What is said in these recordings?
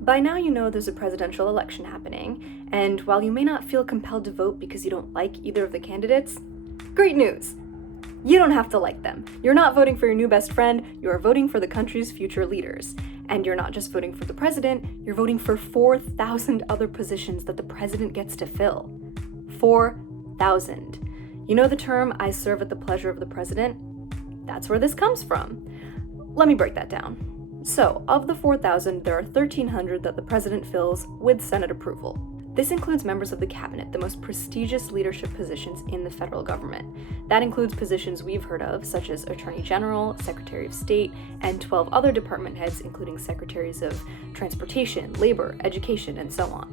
By now you know there's a presidential election happening, and while you may not feel compelled to vote because you don't like either of the candidates, great news! You don't have to like them. You're not voting for your new best friend, you are voting for the country's future leaders. And you're not just voting for the president, you're voting for 4,000 other positions that the president gets to fill. 4,000. You know the term, "I serve at the pleasure of the president"? That's where this comes from. Let me break that down. So, of the 4,000, there are 1,300 that the president fills with Senate approval. This includes members of the cabinet, the most prestigious leadership positions in the federal government. That includes positions we've heard of, such as Attorney General, Secretary of State, and 12 other department heads, including Secretaries of Transportation, Labor, Education, and so on.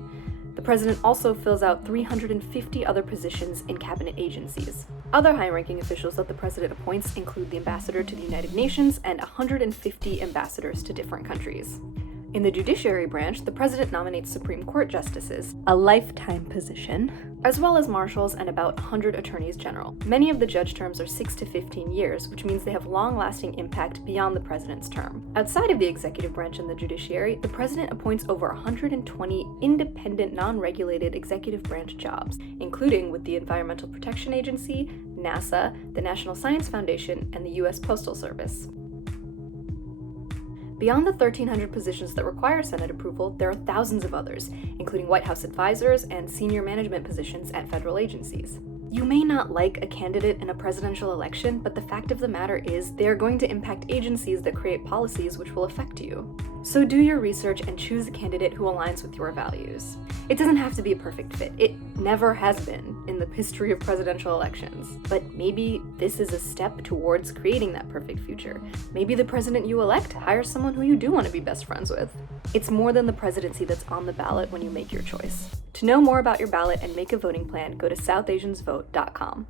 The president also fills out 350 other positions in cabinet agencies. Other high-ranking officials that the president appoints include the ambassador to the United Nations and 150 ambassadors to different countries. In the judiciary branch, the president nominates Supreme Court justices, a lifetime position, as well as marshals and about 100 attorneys general. Many of the judge terms are 6 to 15 years, which means they have long-lasting impact beyond the president's term. Outside of the executive branch and the judiciary, the president appoints over 120 independent, non-regulated executive branch jobs, including with the Environmental Protection Agency, NASA, the National Science Foundation, and the U.S. Postal Service. Beyond the 1,300 positions that require Senate approval, there are thousands of others, including White House advisors and senior management positions at federal agencies. You may not like a candidate in a presidential election, but the fact of the matter is they are going to impact agencies that create policies which will affect you. So do your research and choose a candidate who aligns with your values. It doesn't have to be a perfect fit. It never has been in the history of presidential elections. But maybe this is a step towards creating that perfect future. Maybe the president you elect hires someone who you do want to be best friends with. It's more than the presidency that's on the ballot when you make your choice. To know more about your ballot and make a voting plan, go to southasiansvote.com.